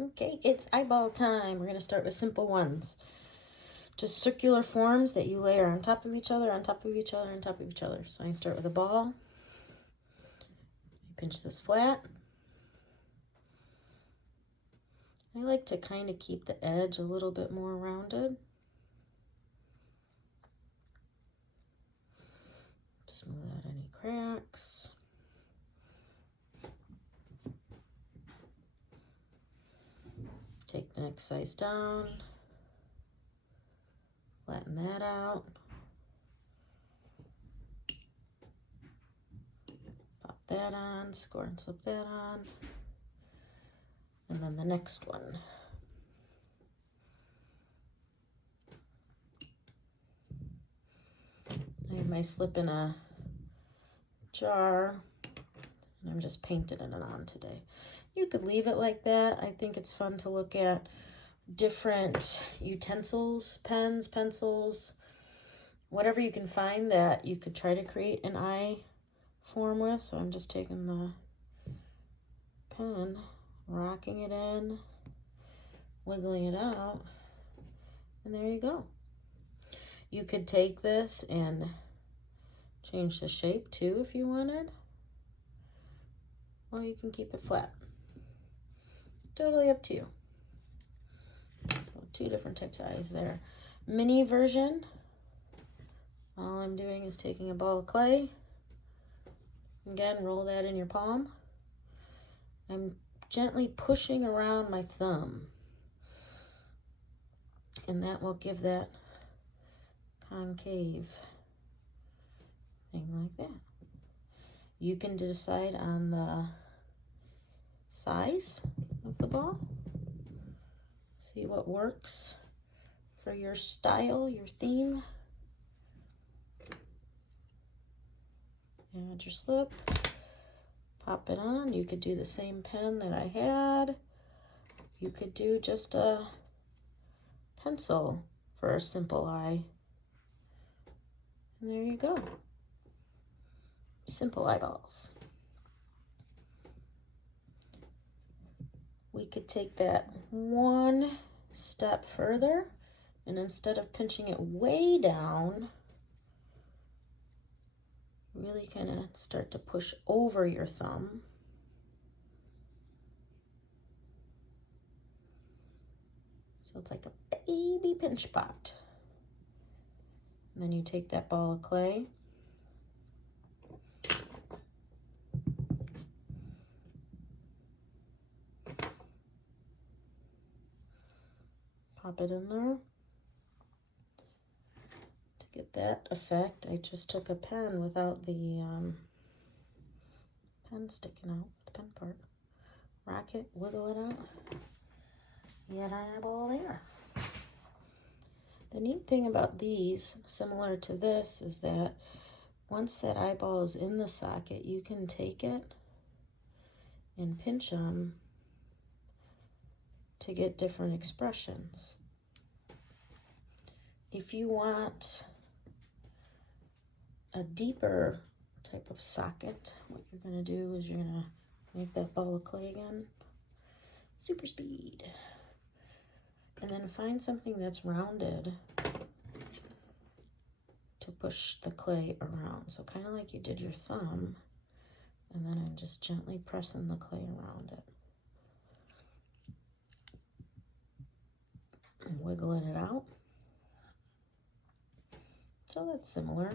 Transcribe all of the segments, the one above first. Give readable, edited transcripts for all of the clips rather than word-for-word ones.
Okay, it's eyeball time. We're going to start with simple ones. Just circular forms that you layer on top of each other, on top of each other, on top of each other. So I start with a ball. Pinch this flat. I like to kind of keep the edge a little bit more rounded. Smooth out any cracks. Take the next size down. Flatten that out. Pop that on, score and slip that on. And then the next one. I have my slip in a jar, and I'm just painting it on today. You could leave it like that. I think it's fun to look at different utensils, pens, pencils, whatever you can find that you could try to create an eye form with. So I'm just taking the pen, rocking it in, wiggling it out, and there you go. You could take this and change the shape too if you wanted, or you can keep it flat. Totally up to you. So 2 different types of eyes there. Mini version, all I'm doing is taking a ball of clay. Again, roll that in your palm. I'm gently pushing around my thumb, and that will give that concave thing like that. You can decide on the size of the ball. See what works for your style, your theme. Add your slip. Pop it on. You could do the same pen that I had. You could do just a pencil for a simple eye. And there you go. Simple eyeballs. We could take that one step further, and instead of pinching it way down, really kind of start to push over your thumb. So it's like a baby pinch pot. And then you take that ball of clay, pop it in there. To get that effect, I just took a pen without the pen sticking out, the pen part. Rock it, wiggle it out. You got an eyeball there. The neat thing about these, similar to this, is that once that eyeball is in the socket, you can take it and pinch them to get different expressions. If you want a deeper type of socket, what you're going to do is you're going to make that ball of clay again. Super speed. And then find something that's rounded to push the clay around. So kind of like you did your thumb. And then I'm just gently pressing the clay around it. And wiggling it out. So that's similar.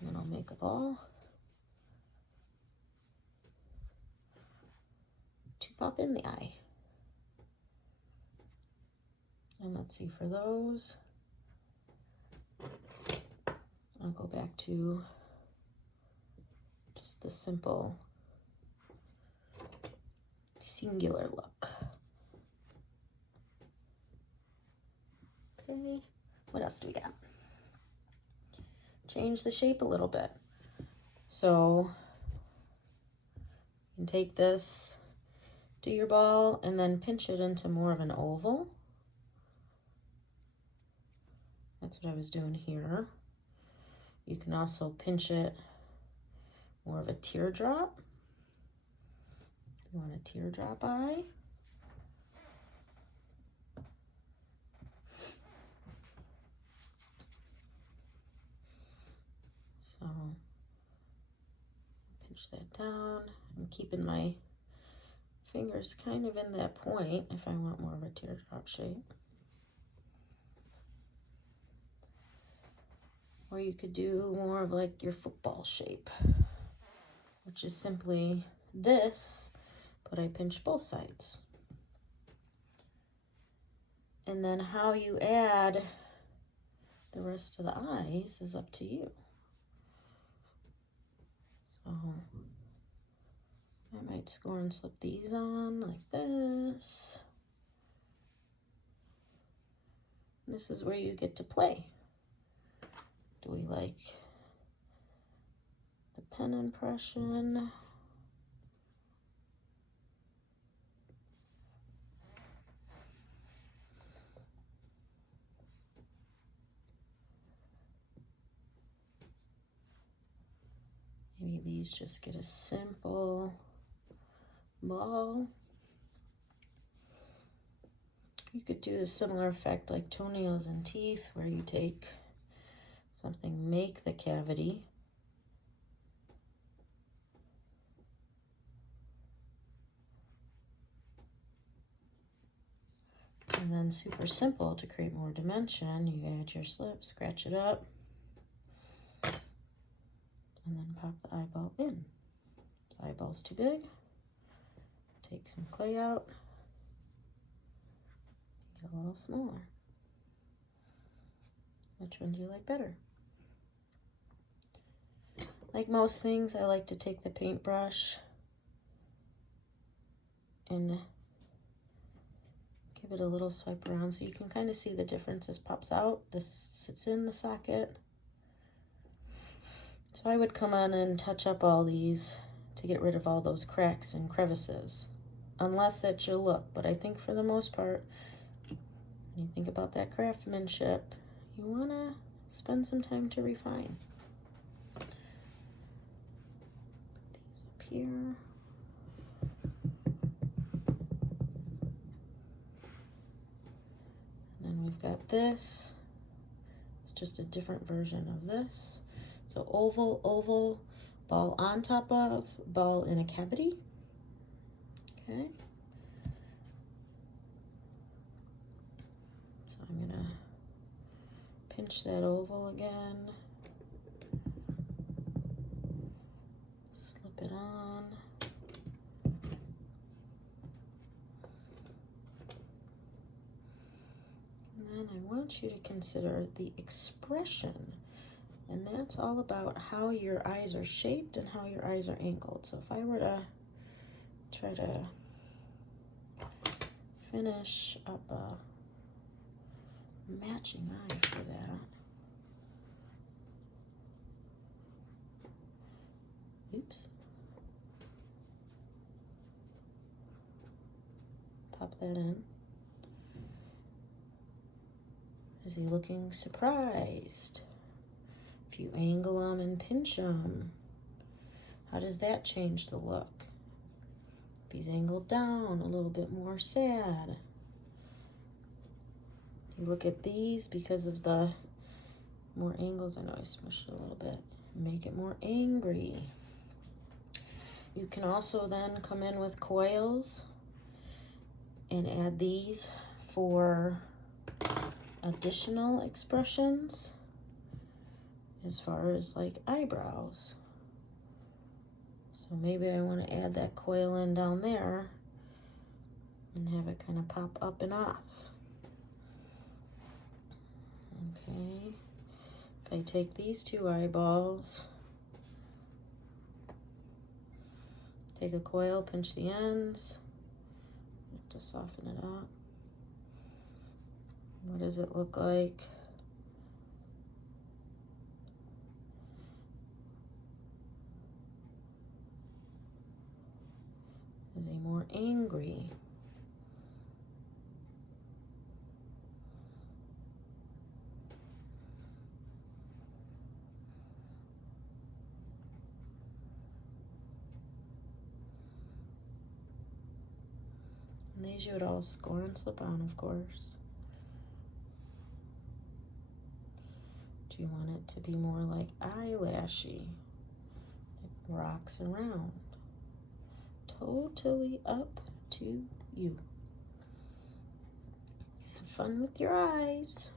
And then I'll make a ball to pop in the eye. And let's see, for those, I'll go back to just the simple singular look. Okay, what else do we got? Change the shape a little bit. So you can take this, do your ball, and then pinch it into more of an oval. That's what I was doing here. You can also pinch it more of a teardrop. You want a teardrop eye. So pinch that down. I'm keeping my fingers kind of in that point if I want more of a teardrop shape. Or you could do more of like your football shape, which is simply this, but I pinch both sides. And then how you add the rest of the eyes is up to you. So I might score and slip these on like this. This is where you get to play. Do we like the pen impression? Maybe these just get a simple ball. You could do a similar effect like toenails and teeth, where you take something, make the cavity, and then super simple to create more dimension, you add your slip, scratch it up, and then pop the eyeball in. If the eyeball's too big, take some clay out, get a little smaller. Which one do you like better? Like most things, I like to take the paintbrush and give it a little swipe around so you can kind of see the difference. This pops out, this sits in the socket. So I would come on and touch up all these to get rid of all those cracks and crevices, unless that's your look. But I think for the most part, when you think about that craftsmanship, you want to spend some time to refine. Put these up here. And then we've got this. It's just a different version of this. So oval, oval, ball on top of, ball in a cavity. Okay. So I'm gonna pinch that oval again. Slip it on. And then I want you to consider the expression. And that's all about how your eyes are shaped and how your eyes are angled. So if I were to try to finish up a matching eye for that. Oops. Pop that in. Is he looking surprised? If you angle them and pinch them, how does that change the look? If he's angled down, a little bit more sad. You look at these because of the more angles. I know I smushed it a little bit. Make it more angry. You can also then come in with coils and add these for additional expressions as far as like eyebrows. So maybe I want to add that coil in down there and have it kind of pop up and off. Okay. If I take these two eyeballs, take a coil, pinch the ends, to soften it up. What does it look like? Is he more angry? And these you would all score and slip on, of course. Do you want it to be more like eyelashy? It rocks around. Totally up to you. Have fun with your eyes.